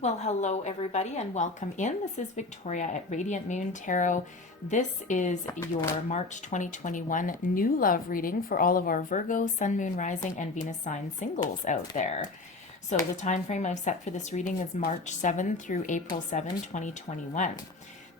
Well, hello everybody and welcome in. This is Victoria at Radiant Moon Tarot. This is your March 2021 new love reading for all of our Virgo, Sun, Moon, Rising, and Venus sign singles out there. So the time frame I've set for this reading is March 7 through April 7, 2021.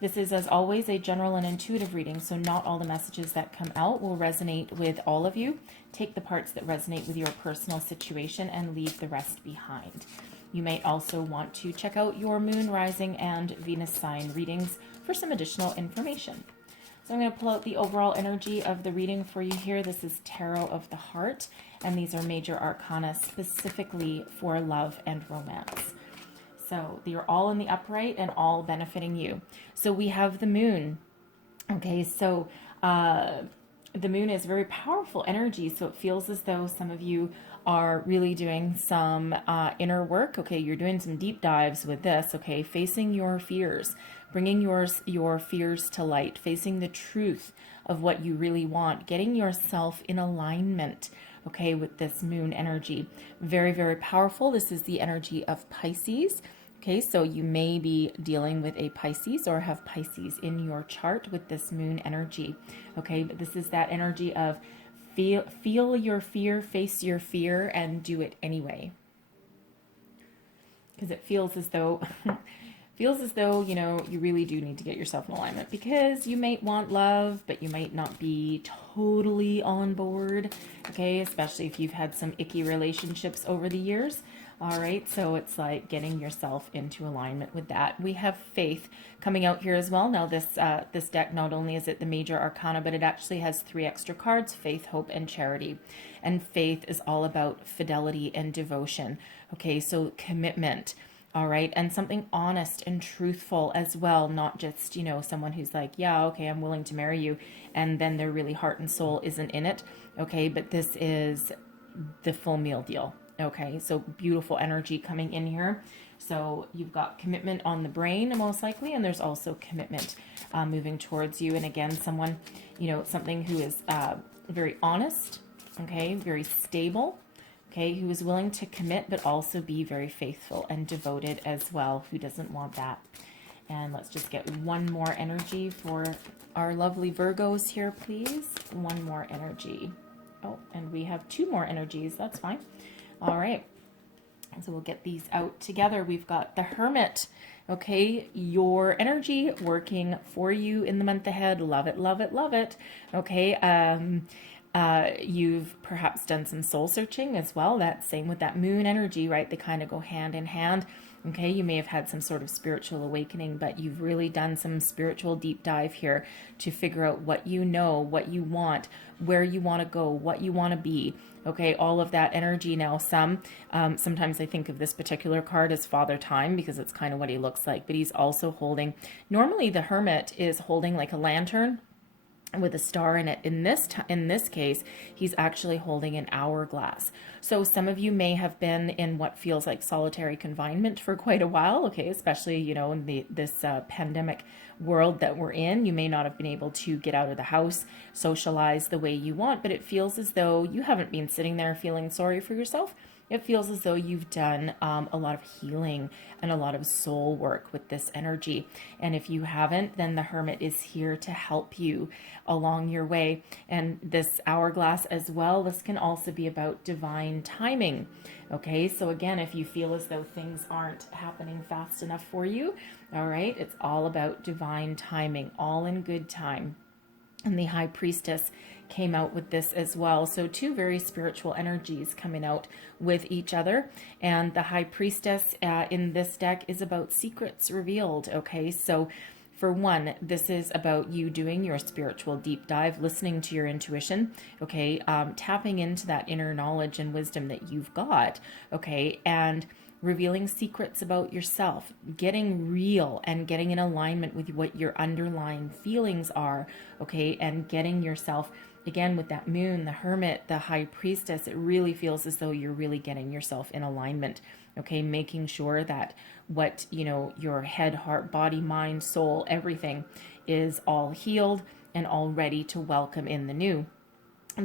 This is, as always, a general and intuitive reading, so not all the messages that come out will resonate with all of you. Take the parts that resonate with your personal situation and leave the rest behind. You may also want to check out your Moon, Rising, and Venus sign readings for some additional information. So I'm going to pull out the overall energy of the reading for you here. This is Tarot of the Heart, and these are major arcana specifically for love and romance. So they are all in the upright and all benefiting you. So we have the moon. Okay, so the moon is very powerful energy, so it feels as though some of you are really doing some inner work. Okay, you're doing some deep dives with this. Okay, facing your fears, bringing your fears to light, facing the truth of what you really want, getting yourself in alignment. Okay, with this moon energy, very, very powerful. This is the energy of Pisces. Okay, so you may be dealing with a Pisces or have Pisces in your chart with this moon energy. Okay, but this is that energy of feel your fear, face your fear, and do it anyway. Because it feels as though you know, you really do need to get yourself in alignment, because you might want love, but you might not be totally on board. Okay, especially if you've had some icky relationships over the years. All right, so it's like getting yourself into alignment with that. We have faith coming out here as well. Now this deck, not only is it the major arcana, but it actually has 3 extra cards: faith, hope, and charity. And faith is all about fidelity and devotion. Okay, so commitment. All right, and something honest and truthful as well, not just, you know, someone who's like, yeah, okay, I'm willing to marry you, and then their really heart and soul isn't in it. Okay, but this is the full meal deal. Okay, so beautiful energy coming in here. So you've got commitment on the brain, most likely, and there's also commitment moving towards you. And again, someone, you know, something who is very honest, okay, very stable, okay, who is willing to commit, but also be very faithful and devoted as well. Who doesn't want that? And let's just get one more energy for our lovely Virgos here, please. One more energy. Oh, and we have 2 more energies. That's fine. All right, so we'll get these out together. We've got the Hermit. Okay, your energy working for you in the month ahead. Love it, love it, love it. Okay, you've perhaps done some soul searching as well. That's same with that moon energy, right? They kind of go hand in hand. Okay, you may have had some sort of spiritual awakening, but you've really done some spiritual deep dive here to figure out what you know, what you want, where you want to go, what you want to be. Okay, all of that energy now. Sometimes I think of this particular card as Father Time, because it's kind of what he looks like, but he's also holding, normally the Hermit is holding like a lantern with a star in it. In this case, he's actually holding an hourglass. So some of you may have been in what feels like solitary confinement for quite a while. Okay, especially, you know, in this pandemic world that we're in. You may not have been able to get out of the house, socialize the way you want, but it feels as though you haven't been sitting there feeling sorry for yourself. It feels as though you've done a lot of healing and a lot of soul work with this energy. And if you haven't, then the Hermit is here to help you along your way. And this hourglass as well, this can also be about divine timing. Okay, so again, if you feel as though things aren't happening fast enough for you, all right, it's all about divine timing, all in good time. And the High Priestess came out with this as well. So 2 very spiritual energies coming out with each other. And the High Priestess in this deck is about secrets revealed. Okay, so for one, this is about you doing your spiritual deep dive, listening to your intuition, okay, tapping into that inner knowledge and wisdom that you've got, okay, and revealing secrets about yourself, getting real and getting in alignment with what your underlying feelings are, okay, and getting yourself, again, with that moon, the Hermit, the High Priestess, it really feels as though you're really getting yourself in alignment, okay, making sure that what, you know, your head, heart, body, mind, soul, everything is all healed and all ready to welcome in the new.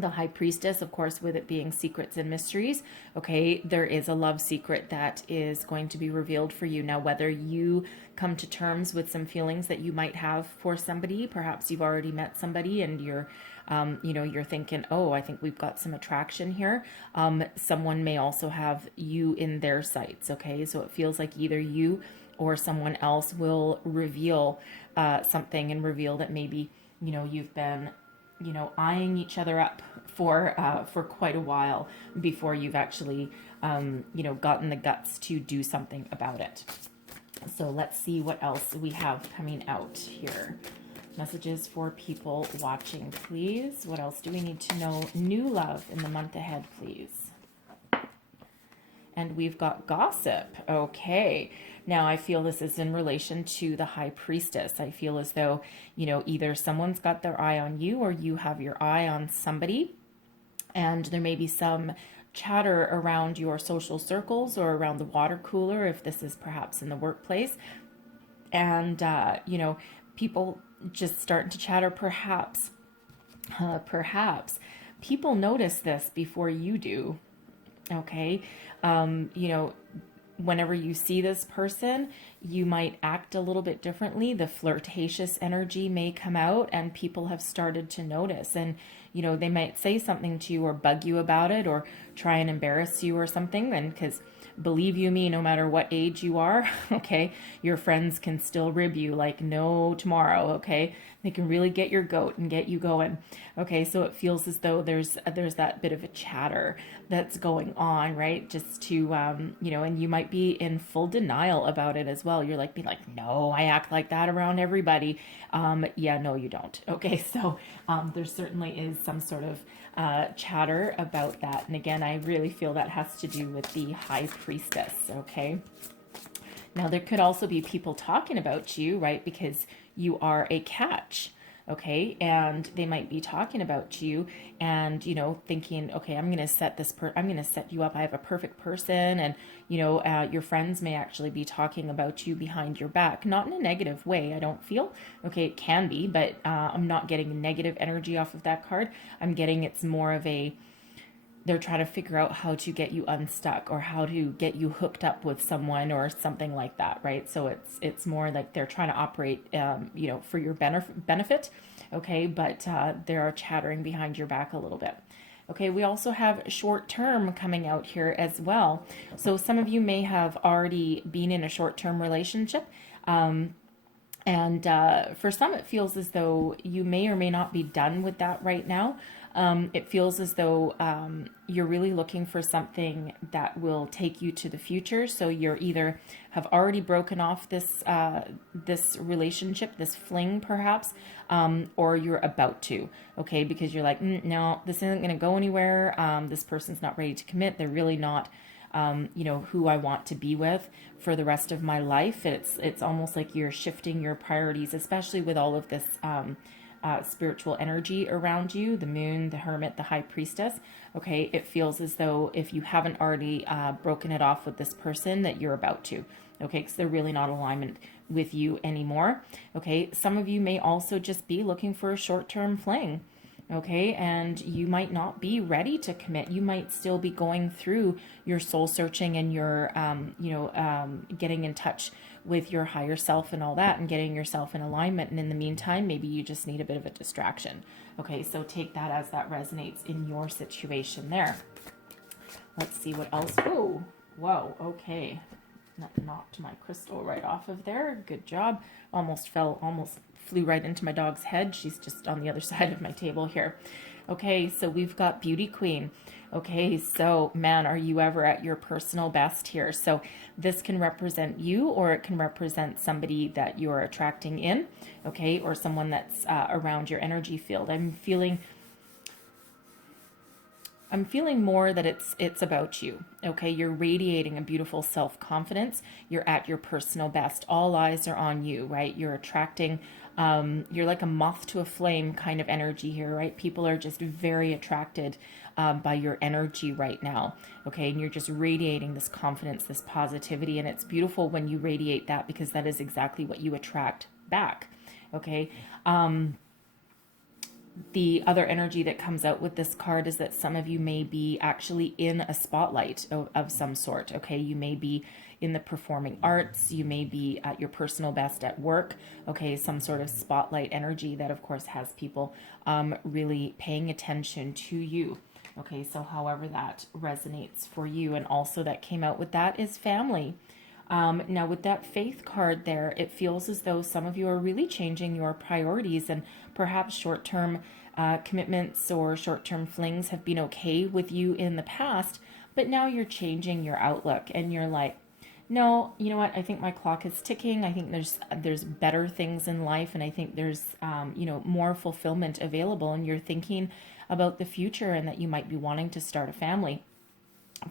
the high priestess, of course, with it being secrets and mysteries, okay, there is a love secret that is going to be revealed for you. Now, whether you come to terms with some feelings that you might have for somebody, perhaps you've already met somebody and you're you're thinking, oh, I think we've got some attraction here. Someone may also have you in their sights, okay? So it feels like either you or someone else will reveal something, and reveal that maybe, you've been eyeing each other up for quite a while before you've actually, gotten the guts to do something about it. So let's see what else we have coming out here. Messages for people watching, please. What else do we need to know? New love in the month ahead, please. And we've got gossip. Okay. Now, I feel this is in relation to the high priestess. I feel as though, either someone's got their eye on you or you have your eye on somebody. And there may be some chatter around your social circles or around the water cooler, if this is perhaps in the workplace. And, people just starting to chatter, perhaps people notice this before you do. Okay. Whenever you see this person, you might act a little bit differently. The flirtatious energy may come out, and people have started to notice. And, they might say something to you or bug you about it or try and embarrass you or something. And because believe you me, no matter what age you are, okay, your friends can still rib you like no tomorrow, okay? They can really get your goat and get you going. Okay, so it feels as though there's that bit of a chatter that's going on, right? Just to, and you might be in full denial about it as well. You're like, being like, no, I act like that around everybody. Yeah, no, you don't. Okay, so there certainly is some sort of chatter about that. And again, I really feel that has to do with the high priestess, okay? Now, there could also be people talking about you, right? Because you are a catch, okay? And they might be talking about you and, thinking, okay, I'm going to set you up. I have a perfect person. And, your friends may actually be talking about you behind your back, not in a negative way, I don't feel. Okay, it can be, but I'm not getting negative energy off of that card. I'm getting it's more of they're trying to figure out how to get you unstuck or how to get you hooked up with someone or something like that, right? So it's more like they're trying to operate, for your benefit, okay? But they are chattering behind your back a little bit. Okay, we also have short term coming out here as well. So some of you may have already been in a short term relationship. And for some, it feels as though you may or may not be done with that right now. It feels as though you're really looking for something that will take you to the future. So you're either have already broken off this relationship, this fling perhaps, or you're about to, okay? Because you're like, no, this isn't going to go anywhere. This person's not ready to commit. They're really not who I want to be with for the rest of my life. It's almost like you're shifting your priorities, especially with all of this spiritual energy around you, the moon, the hermit, the high priestess. Okay, it feels as though if you haven't already broken it off with this person, that you're about to. Okay, because they're really not in alignment with you anymore. Okay, some of you may also just be looking for a short-term fling. Okay, and you might not be ready to commit. You might still be going through your soul searching and your, getting in touch with your higher self and all that, and getting yourself in alignment. And in the meantime, maybe you just need a bit of a distraction. Okay, so take that as that resonates in your situation there. Let's see what else. Oh, whoa, okay. That knocked my crystal right off of there. Good job. Almost flew right into my dog's head. She's just on the other side of my table here. Okay, so we've got Beauty Queen. Okay, so man, are you ever at your personal best here? So this can represent you, or it can represent somebody that you're attracting in, okay, or someone that's around your energy field. I'm feeling more that it's about you, okay? You're radiating a beautiful self-confidence. You're at your personal best. All eyes are on you, right? You're attracting, you're like a moth to a flame kind of energy here, right? People are just very attracted by your energy right now, okay? And you're just radiating this confidence, this positivity, and it's beautiful when you radiate that, because that is exactly what you attract back, okay? The other energy that comes out with this card is that some of you may be actually in a spotlight of some sort. Okay, you may be in the performing arts, you may be at your personal best at work. Okay, some sort of spotlight energy that of course has people really paying attention to you. Okay, so however that resonates for you. And also that came out with that is family. Now with that faith card there, it feels as though some of you are really changing your priorities, and perhaps short-term commitments or short-term flings have been okay with you in the past, but now you're changing your outlook and you're like, no, you know what? I think my clock is ticking. I think there's better things in life, and I think there's more fulfillment available, and you're thinking about the future and that you might be wanting to start a family.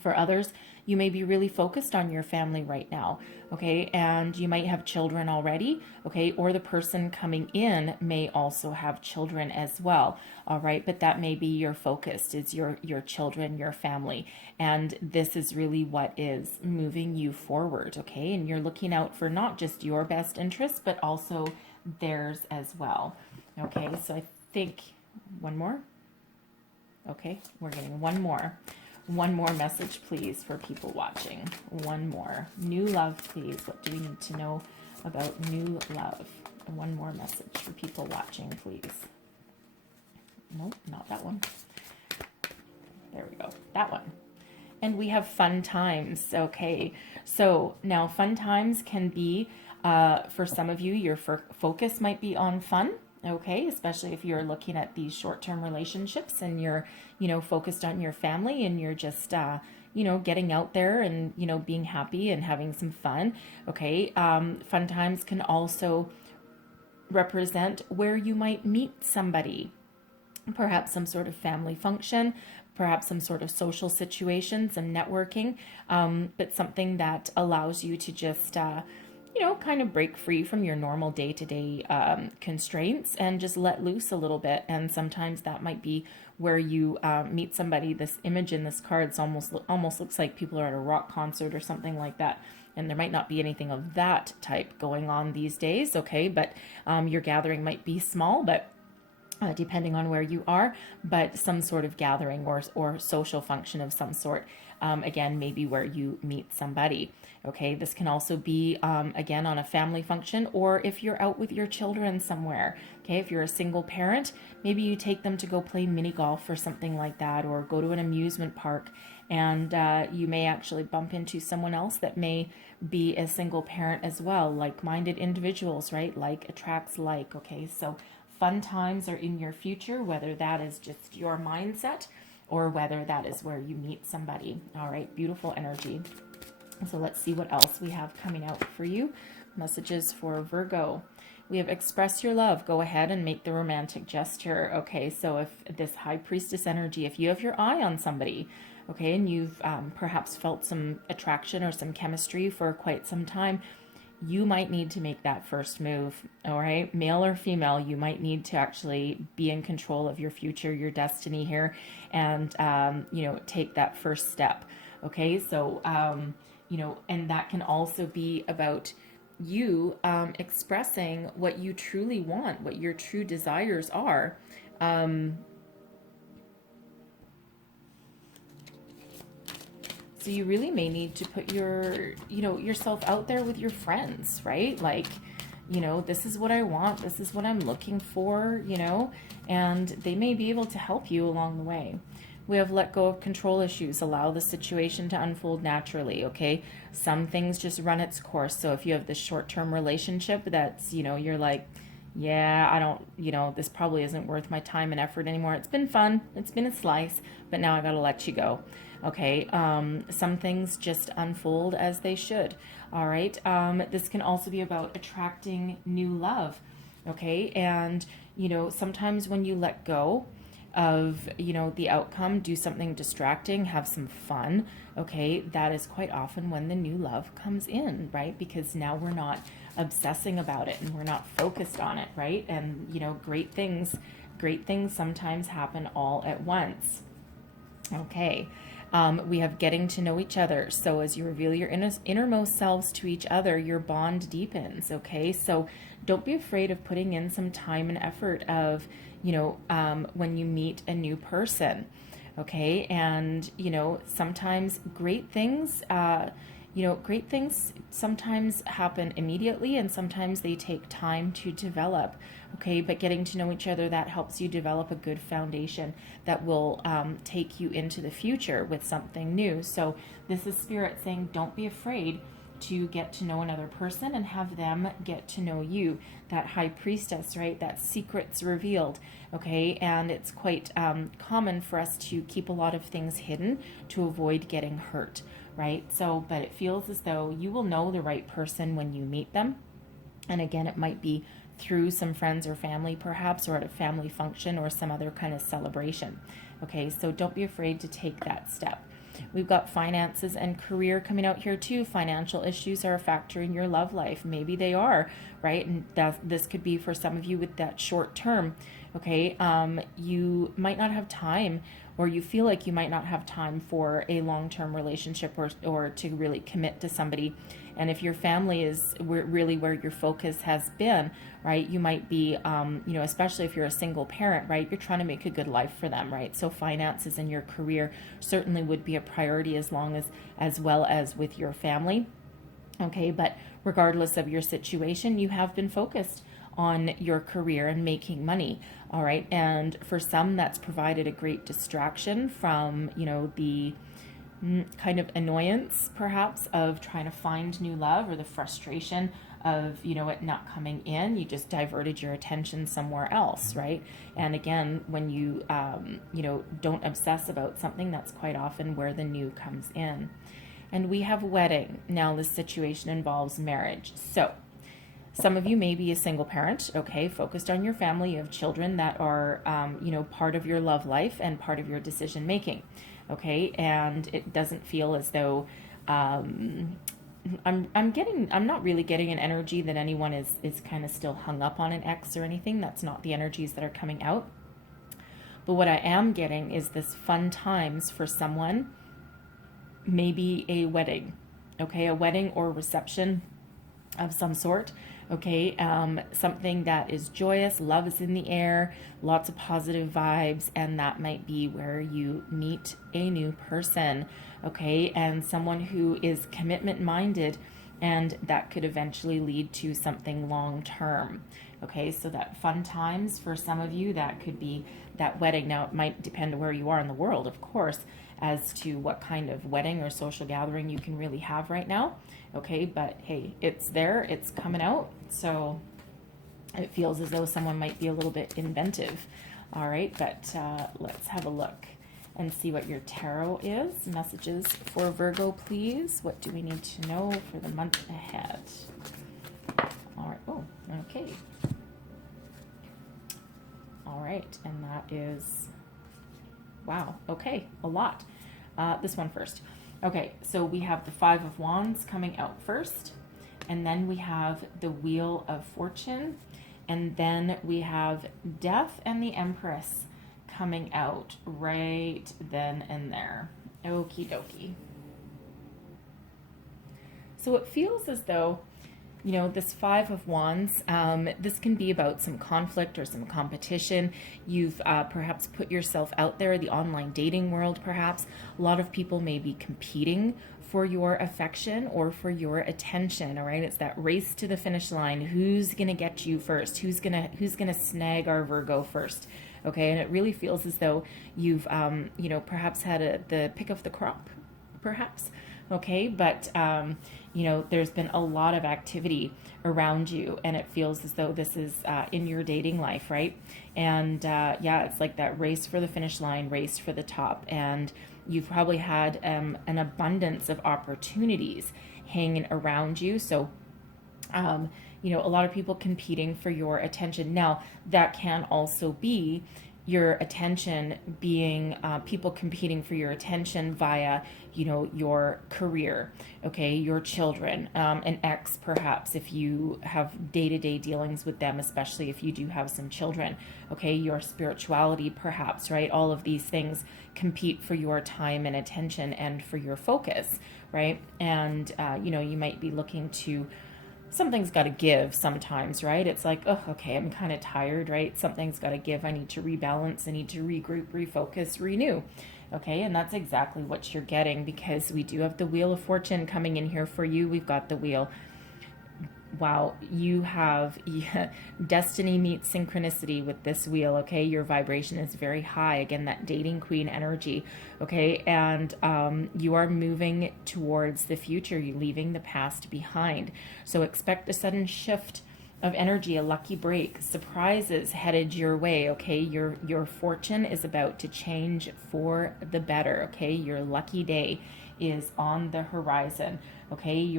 For others, you may be really focused on your family right now, okay? And you might have children already, okay? Or the person coming in may also have children as well, all right? But that may be your focus, is your children, your family. And this is really what is moving you forward, okay? And you're looking out for not just your best interests, but also theirs as well, okay? So I think one more. Okay, we're getting one more. One more message, please, for people watching. One more. New love, please. What do we need to know about new love? One more message for people watching, please. Nope, not that one. There we go. That one. And we have fun times. Okay, so now fun times can be, for some of you, your focus might be on fun. Okay, especially if you're looking at these short-term relationships and you're, focused on your family and you're just, getting out there and, being happy and having some fun. Okay, fun times can also represent where you might meet somebody, perhaps some sort of family function, perhaps some sort of social situation, some networking, but something that allows you to just, kind of break free from your normal day-to-day constraints and just let loose a little bit. And sometimes that might be where you meet somebody. This image in this card, it's almost looks like people are at a rock concert or something like that. And there might not be anything of that type going on these days, okay? But your gathering might be small, but depending on where you are, but some sort of gathering or social function of some sort. Again, maybe where you meet somebody. Okay, this can also be, again, on a family function, or if you're out with your children somewhere. Okay, if you're a single parent, maybe you take them to go play mini golf or something like that, or go to an amusement park, and you may actually bump into someone else that may be a single parent as well. Like-minded individuals, right? Like attracts like. Okay, so fun times are in your future, whether that is just your mindset or whether that is where you meet somebody. All right, beautiful energy. So let's see what else we have coming out for you. Messages for Virgo. We have express your love. Go ahead and make the romantic gesture. Okay, so if this high priestess energy, if you have your eye on somebody, okay, and you've perhaps felt some attraction or some chemistry for quite some time, you might need to make that first move, all right? Male or female, you might need to actually be in control of your future, your destiny here, and, take that first step, okay? So, and that can also be about you expressing what you truly want, what your true desires are. So you really may need to put yourself out there with your friends, right? Like, this is what I want, this is what I'm looking for, and they may be able to help you along the way. We have let go of control issues, allow the situation to unfold naturally, okay? Some things just run its course. So if you have this short-term relationship that's, you're like, yeah, I don't, this probably isn't worth my time and effort anymore. It's been fun, it's been a slice, but now I gotta let you go. Okay, some things just unfold as they should. All right, this can also be about attracting new love. Okay, and sometimes when you let go of the outcome, do something distracting, have some fun, okay, that is quite often when the new love comes in, right? Because now we're not obsessing about it and we're not focused on it, right? And great things sometimes happen all at once. Okay, We have getting to know each other. So as you reveal your innermost selves to each other, your bond deepens. Okay, so don't be afraid of putting in some time and effort of, when you meet a new person. Okay, and sometimes great things sometimes happen immediately, and sometimes they take time to develop. Okay, but getting to know each other, that helps you develop a good foundation that will take you into the future with something new. So this is Spirit saying, don't be afraid to get to know another person and have them get to know you. That High Priestess, right? That secret's revealed. Okay, and it's quite common for us to keep a lot of things hidden to avoid getting hurt, right? So, but it feels as though you will know the right person when you meet them. And again, it might be through some friends or family perhaps, or at a family function or some other kind of celebration. Okay, so don't be afraid to take that step. We've got finances and career coming out here too. Financial issues are a factor in your love life. Maybe they are, right? And this could be for some of you with that short term. Okay, you might not have time, or you feel like you might not have time for a long-term relationship, or to really commit to somebody. And if your family is really where your focus has been, right, you might be, especially if you're a single parent, right, you're trying to make a good life for them, right? So finances and your career certainly would be a priority, as well as with your family. Okay, but regardless of your situation, you have been focused on your career and making money. All right, and for some, that's provided a great distraction from, the kind of annoyance perhaps of trying to find new love, or the frustration of it not coming in. You just diverted your attention somewhere else, right? And again, when you don't obsess about something, that's quite often where the new comes in. And we have wedding. Now this situation involves marriage. So some of you may be a single parent, okay, focused on your family. You have children that are part of your love life and part of your decision making. Okay, and it doesn't feel as though I'm not really getting an energy that anyone is kind of still hung up on an ex or anything. That's not the energies that are coming out. But what I am getting is this fun times for someone, maybe a wedding, okay, a wedding or reception of some sort. Okay, something that is joyous, love is in the air, lots of positive vibes, and that might be where you meet a new person, okay, and someone who is commitment minded, and that could eventually lead to something long term. Okay, so that fun times for some of you, that could be that wedding. Now it might depend on where you are in the world, of course, as to what kind of wedding or social gathering you can really have right now. Okay, but hey, it's there, it's coming out, so it feels as though someone might be a little bit inventive. All right, but let's have a look and see what your tarot is. Messages for Virgo, please. What do we need to know for the month ahead? All right, oh, okay. All right, and that is, wow, okay, a lot. This one first. Okay, so we have the Five of Wands coming out first, and then we have the Wheel of Fortune, and then we have Death and the Empress coming out right then and there. Okie dokie. So it feels as though, this Five of Wands, this can be about some conflict or some competition. You've perhaps put yourself out there, the online dating world perhaps. A lot of people may be competing for your affection or for your attention, all right? It's that race to the finish line. Who's going to get you first? Who's going to snag our Virgo first? Okay, and it really feels as though you've, perhaps had the pick of the crop, perhaps. Okay, but there's been a lot of activity around you, and it feels as though this is in your dating life, right? And it's like that race for the finish line, race for the top, and you've probably had an abundance of opportunities hanging around you. So a lot of people competing for your attention. Now, that can also be your attention being people competing for your attention via, you know, your career, okay, your children, an ex perhaps if you have day-to-day dealings with them, especially if you do have some children, okay, your spirituality perhaps, right? All of these things compete for your time and attention and for your focus, right? And you know, you might be looking to, something's got to give sometimes, right? It's like, oh, okay, I'm kind of tired, right? Something's got to give. I need to rebalance. I need to regroup, refocus, renew. Okay, and that's exactly what you're getting, because we do have the Wheel of Fortune coming in here for you. We've got the wheel. Wow, you have, yeah, destiny meets synchronicity with this wheel, okay? Your vibration is very high. Again, that dating queen energy, okay? And you are moving towards the future. You're leaving the past behind. So expect a sudden shift of energy, a lucky break, surprises headed your way, okay? Your fortune is about to change for the better, okay? Your lucky day is on the horizon, okay?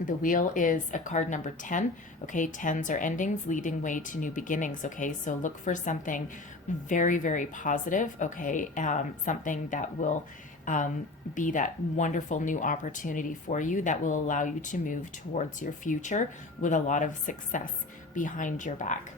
The wheel is a card number 10. Okay, 10s are endings leading way to new beginnings. Okay, so look for something very, very positive. Okay, something that will be that wonderful new opportunity for you that will allow you to move towards your future with a lot of success behind your back.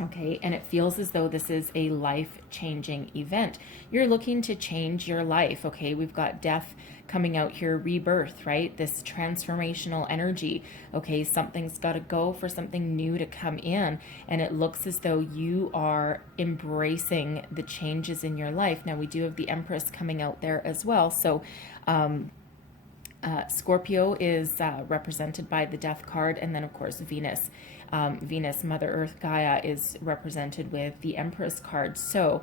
Okay, and it feels as though this is a life-changing event. You're looking to change your life, okay? We've got death coming out here, rebirth, right? This transformational energy, okay? Something's got to go for something new to come in, and it looks as though you are embracing the changes in your life. Now, we do have the Empress coming out there as well, so Scorpio is represented by the Death card, and then, of course, Venus. Venus, Mother Earth, Gaia is represented with the Empress card. So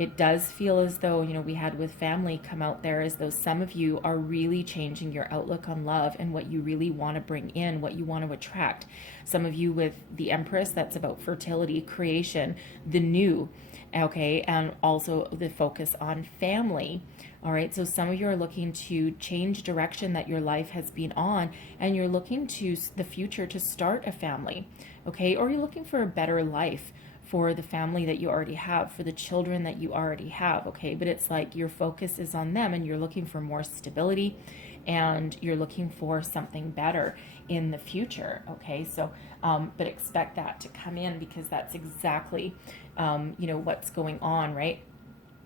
it does feel as though, you know, we had with family come out there, as though some of you are really changing your outlook on love and what you really want to bring in, what you want to attract. Some of you with the Empress, that's about fertility, creation, the new, okay, and also the focus on family. All right, so some of you are looking to change direction that your life has been on, and you're looking to the future to start a family, okay? Or you're looking for a better life for the family that you already have, for the children that you already have, okay? But it's like your focus is on them, and you're looking for more stability, and you're looking for something better in the future, okay? So, but expect that to come in, because that's exactly, you know, what's going on, right?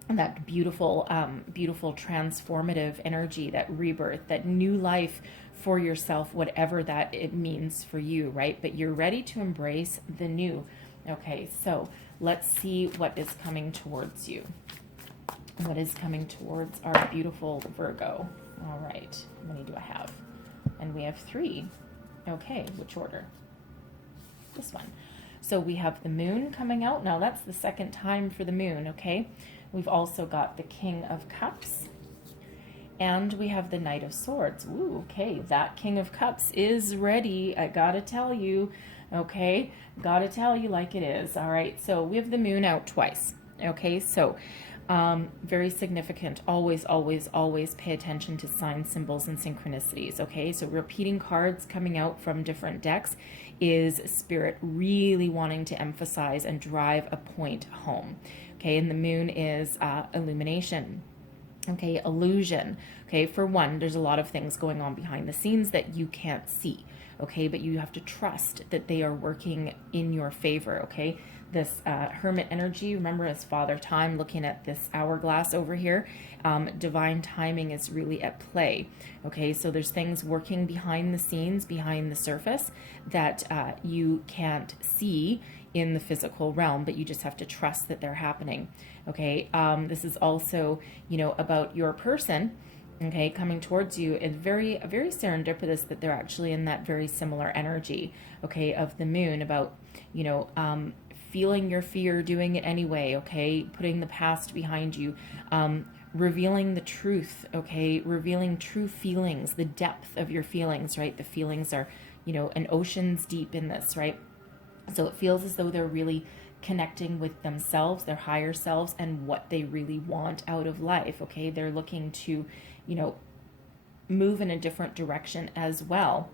That beautiful, beautiful transformative energy, that rebirth, that new life for yourself, whatever that it means for you, right? But you're ready to embrace the new. Okay, so let's see what is coming towards you. What is coming towards our beautiful Virgo? All right, how many do I have? And we have 3. Okay, which order? This one. So we have the moon coming out. Now that's the second time for the moon, okay? We've also got the King of Cups, and we have the Knight of Swords. Ooh, okay, that King of Cups is ready. I gotta tell you, okay? Gotta tell you like it is. All right, so we have the moon out twice, okay? So very significant. Always, always, always pay attention to signs, symbols, and synchronicities, okay? So repeating cards coming out from different decks is Spirit really wanting to emphasize and drive a point home. Okay, and the moon is illumination, okay, illusion. Okay, for one, there's a lot of things going on behind the scenes that you can't see, okay, but you have to trust that they are working in your favor, okay? This hermit energy, remember, as Father Time, looking at this hourglass over here, divine timing is really at play, okay? So there's things working behind the scenes, behind the surface, that you can't see in the physical realm, but you just have to trust that they're happening, okay? This is also, you know, about your person, okay, coming towards you. It's very serendipitous that they're actually in that very similar energy, okay, of the moon, about, you know, feeling your fear, doing it anyway, okay, putting the past behind you, revealing the truth, okay, revealing true feelings, the depth of your feelings, right? The feelings are, you know, an ocean's deep in this, right? So it feels as though they're really connecting with themselves, their higher selves, and what they really want out of life, okay? They're looking to, you know, move in a different direction as well.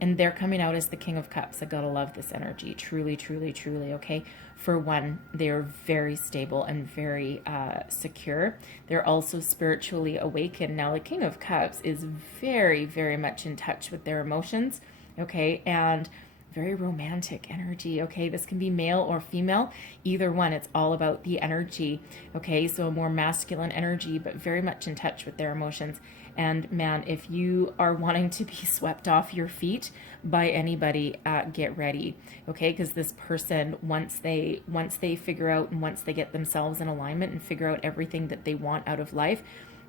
And they're coming out as the King of Cups. I gotta love this energy. Truly, truly, truly, okay? For one, they're very stable and very secure. They're also spiritually awakened. Now, the King of Cups is very, very much in touch with their emotions, okay? And very romantic energy, okay? This can be male or female, either one. It's all about the energy, okay? So a more masculine energy, but very much in touch with their emotions. And man, if you are wanting to be swept off your feet by anybody, get ready, okay? Because this person, once they figure out and once they get themselves in alignment and figure out everything that they want out of life,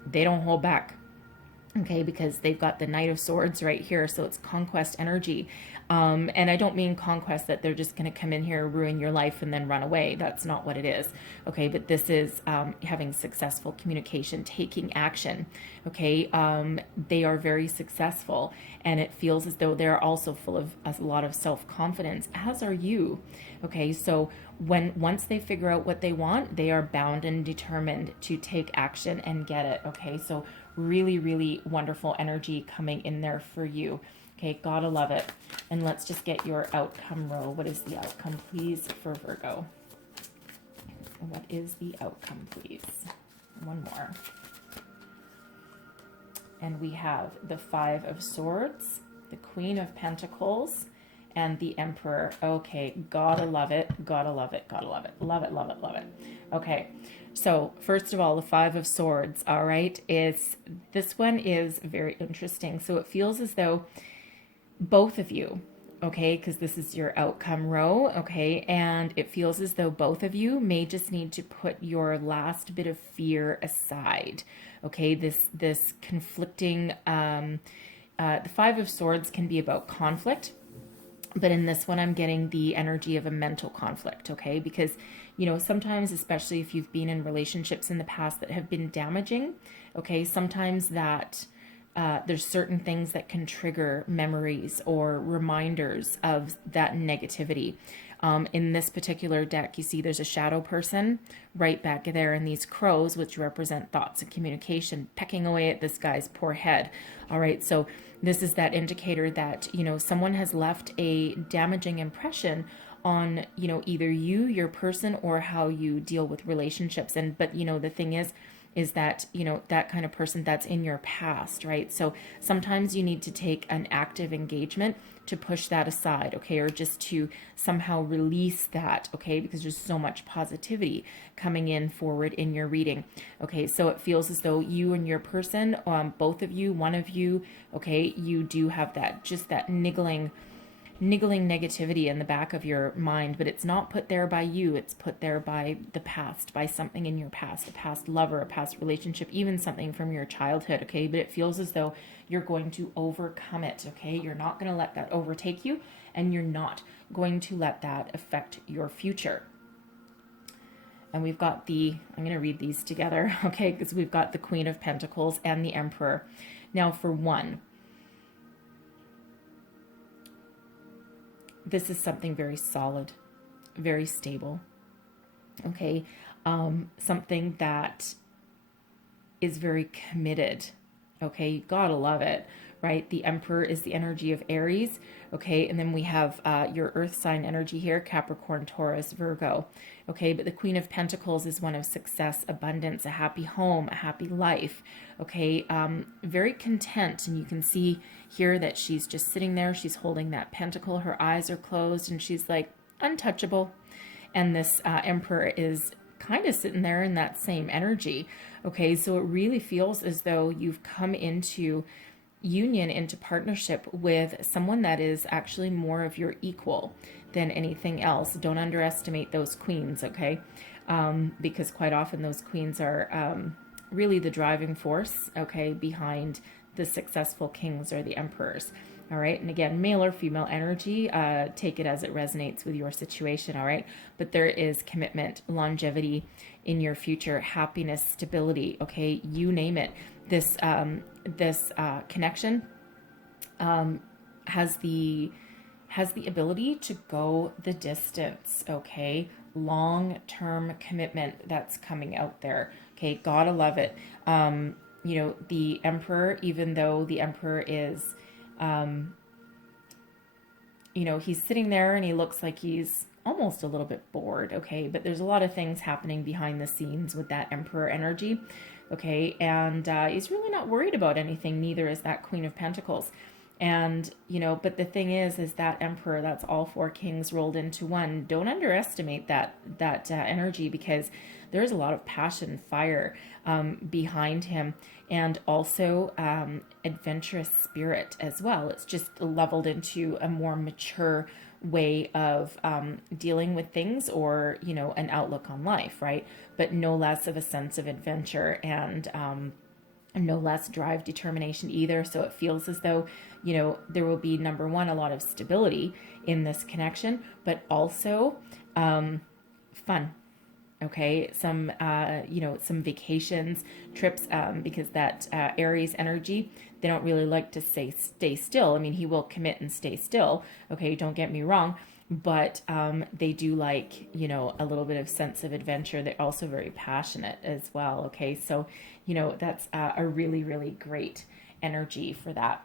they don't hold back. Okay, because they've got the Knight of Swords right here, so it's conquest energy. And I don't mean conquest that they're just going to come in here, ruin your life, and then run away. That's not what it is. Okay, but this is having successful communication, taking action. Okay, they are very successful, and it feels as though they're also full of a lot of self-confidence, as are you. Okay, so once they figure out what they want, they are bound and determined to take action and get it. Okay, so really, really wonderful energy coming in there for you. Okay, gotta love it. And let's just get your outcome roll. What is the outcome, please, for Virgo? What is the outcome, please? One more. And we have the Five of Swords, the Queen of Pentacles, and the Emperor. Okay, gotta love it, gotta love it, gotta love it. Love it, love it, love it. Okay, so first of all, the Five of Swords, all right, this one is very interesting. So it feels as though both of you, okay, because this is your outcome row, okay, and it feels as though both of you may just need to put your last bit of fear aside, okay, this conflicting, the Five of Swords can be about conflict, but in this one, I'm getting the energy of a mental conflict, okay, because, you know, sometimes, especially if you've been in relationships in the past that have been damaging, okay, sometimes that there's certain things that can trigger memories or reminders of that negativity. In this particular deck, you see there's a shadow person right back there, and these crows, which represent thoughts and communication, pecking away at this guy's poor head. All right, so this is that indicator that, you know, someone has left a damaging impression on, you know, either you, your person, or how you deal with relationships. But, you know, the thing is that, you know, that kind of person that's in your past, right? So sometimes you need to take an active engagement to push that aside, okay? Or just to somehow release that, okay? Because there's so much positivity coming in forward in your reading, okay? So it feels as though you and your person, both of you, one of you, okay, you do have that, just that niggling negativity in the back of your mind, but it's not put there by you. It's put there by the past, by something in your past, a past lover, a past relationship, even something from your childhood, okay? But it feels as though you're going to overcome it, okay? You're not going to let that overtake you, and you're not going to let that affect your future. And we've got I'm going to read these together, okay? Because we've got the Queen of Pentacles and the Emperor. Now, for one, this is something very solid, very stable, okay? Something that is very committed, okay? You gotta love it, right? The Emperor is the energy of Aries, okay? And then we have your earth sign energy here, Capricorn, Taurus, Virgo, okay? But the Queen of Pentacles is one of success, abundance, a happy home, a happy life, okay? Very content, and you can see here that she's just sitting there, she's holding that pentacle, her eyes are closed, and she's like untouchable. And this Emperor is kind of sitting there in that same energy, okay? So it really feels as though you've come into union, into partnership with someone that is actually more of your equal than anything else. Don't underestimate those queens, okay? Because quite often those queens are really the driving force, okay, behind the successful kings or the emperors. All right. And again, male or female energy, take it as it resonates with your situation. All right. But there is commitment, longevity in your future, happiness, stability. Okay. You name it. This connection has the ability to go the distance. Okay. Long-term commitment that's coming out there. Okay. Gotta love it. You know, the Emperor, even though the Emperor is you know, he's sitting there and he looks like he's almost a little bit bored, okay? But there's a lot of things happening behind the scenes with that Emperor energy, okay? And he's really not worried about anything, neither is that Queen of Pentacles. And, you know, but the thing is that Emperor, that's all four kings rolled into one. Don't underestimate that energy, because there's a lot of passion, fire behind him, and also adventurous spirit as well. It's just leveled into a more mature way of dealing with things, or, you know, an outlook on life, right? But no less of a sense of adventure, and no less drive, determination either. So it feels as though, you know, there will be, number one, a lot of stability in this connection, but also fun. Okay, some you know, some vacations, trips, because that Aries energy, they don't really like to stay still. I mean, he will commit and stay still. Okay, don't get me wrong, but they do like, you know, a little bit of sense of adventure. They're also very passionate as well. Okay, so, you know, that's a really, really great energy for that.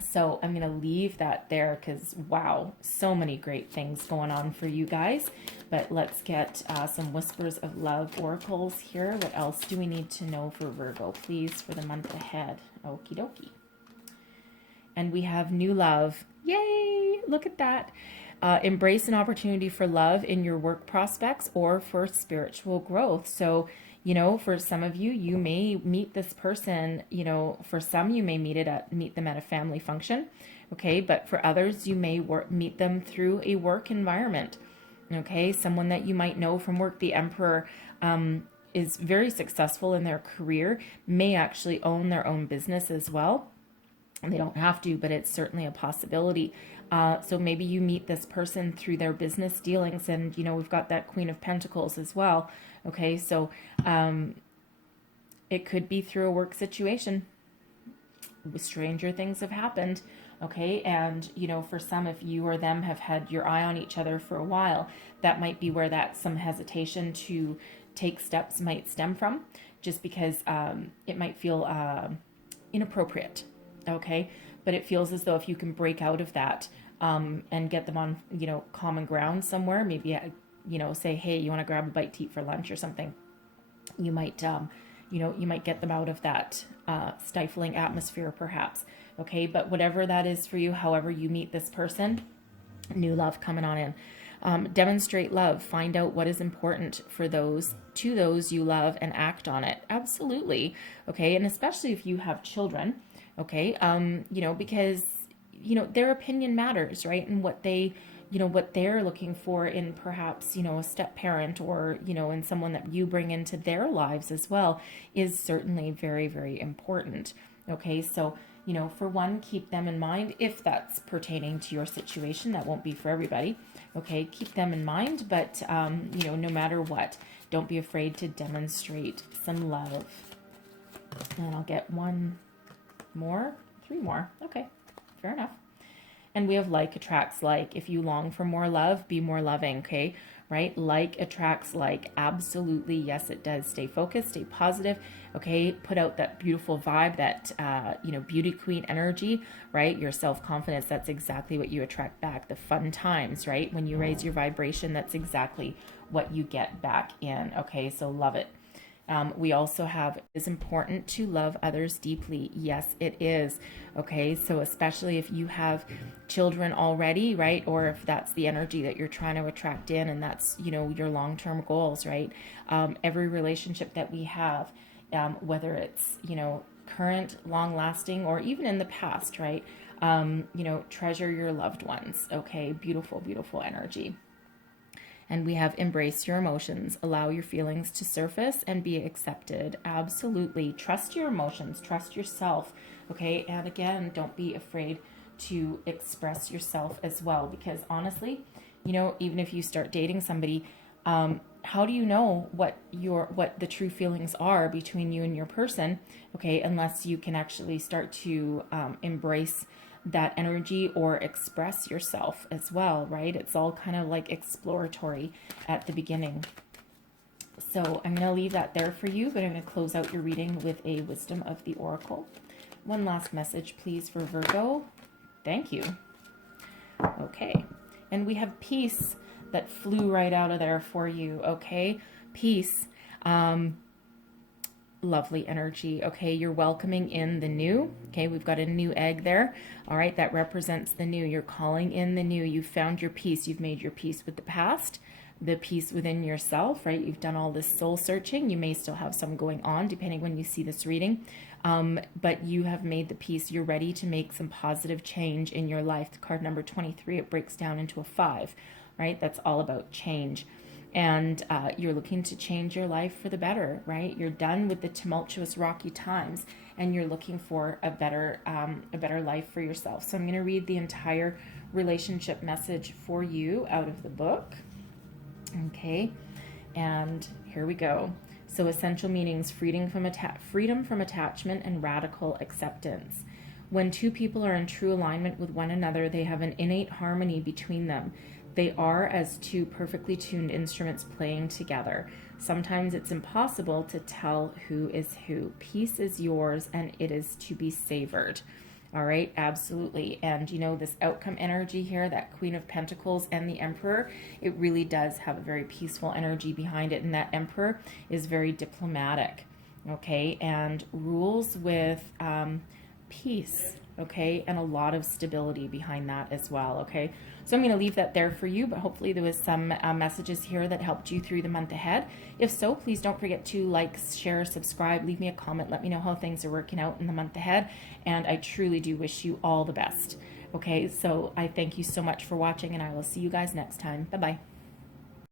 So I'm going to leave that there, because, wow, so many great things going on for you guys. But let's get some Whispers of Love oracles here. What else do we need to know for Virgo, please, for the month ahead? Okie dokie. And we have new love. Yay! Look at that. Embrace an opportunity for love in your work prospects or for spiritual growth. So, you know, for some of you, you may meet this person, you know, for some, you may meet them at a family function. Okay. But for others, you may meet them through a work environment. Okay. Someone that you might know from work. The Emperor, is very successful in their career, may actually own their own business as well. They don't have to, but it's certainly a possibility. So maybe you meet this person through their business dealings, and, you know, we've got that Queen of Pentacles as well. Okay, so it could be through a work situation. Stranger things have happened. Okay, and, you know, for some, if you or them have had your eye on each other for a while, that might be where that some hesitation to take steps might stem from, just because it might feel inappropriate. Okay, but it feels as though if you can break out of that and get them on, you know, common ground somewhere, maybe, you know, say, hey, you want to grab a bite to eat for lunch or something, you might, you know, you might get them out of that stifling atmosphere perhaps. Okay, but whatever that is for you, however you meet this person, new love coming on in. Demonstrate love. Find out what is important for those, to those you love, and act on it. Absolutely. Okay, and especially if you have children. Okay, you know, because, you know, their opinion matters, right? And what they, you know, what they're looking for in perhaps, you know, a step parent, or, you know, in someone that you bring into their lives as well, is certainly very, very important. Okay, so, you know, for one, keep them in mind if that's pertaining to your situation. That won't be for everybody. Okay, keep them in mind, but, you know, no matter what, don't be afraid to demonstrate some love. And I'll get one more, three more. Okay, fair enough. And we have like attracts like. If you long for more love, be more loving. Okay, right? Like attracts like. Absolutely, yes, it does. Stay focused, stay positive. Okay, put out that beautiful vibe, that you know, beauty queen energy, right? Your self-confidence. That's exactly what you attract back. The fun times, right? When you raise your vibration, that's exactly what you get back in. Okay, so love it. We also have, it's important to love others deeply. Yes, it is. Okay, so especially if you have children already, right? Or if that's the energy that you're trying to attract in, and that's, you know, your long-term goals, right? Every relationship that we have, whether it's, you know, current, long-lasting, or even in the past, right? You know, treasure your loved ones. Okay, beautiful, beautiful energy. And we have embrace your emotions, allow your feelings to surface and be accepted. Absolutely. Trust your emotions, trust yourself. Okay. And again, don't be afraid to express yourself as well, because honestly, you know, even if you start dating somebody, how do you know what the true feelings are between you and your person? Okay. Unless you can actually start to embrace that energy or express yourself as well, right? It's all kind of like exploratory at the beginning. So I'm going to leave that there for you, but I'm going to close out your reading with a wisdom of the oracle. One last message, please, for Virgo. Thank you. Okay. And we have peace that flew right out of there for you. Okay. Peace. Lovely energy. Okay, you're welcoming in the new. Okay, we've got a new egg there. All right, that represents the new. You're calling in the new. You've found your peace. You've made your peace with the past, the peace within yourself, right? You've done all this soul searching. You may still have some going on depending when you see this reading, but you have made the peace. You're ready to make some positive change in your life. The card number 23, it breaks down into a 5, right? That's all about change. And you're looking to change your life for the better, right? You're done with the tumultuous, rocky times, and you're looking for a better life for yourself. So I'm going to read the entire relationship message for you out of the book. Okay, and here we go. So essential meanings: freedom from attachment and radical acceptance. When two people are in true alignment with one another, they have an innate harmony between them. They are as two perfectly tuned instruments playing together. Sometimes it's impossible to tell who is who. Peace is yours and it is to be savored. All right, absolutely. And you know, this outcome energy here, that Queen of Pentacles and the Emperor, it really does have a very peaceful energy behind it. And that Emperor is very diplomatic, okay, and rules with peace, okay, and a lot of stability behind that as well, okay. So I'm going to leave that there for you, but hopefully there was some messages here that helped you through the month ahead. If so, please don't forget to like, share, subscribe, leave me a comment, let me know how things are working out in the month ahead, and I truly do wish you all the best. Okay, so I thank you so much for watching, and I will see you guys next time. Bye-bye.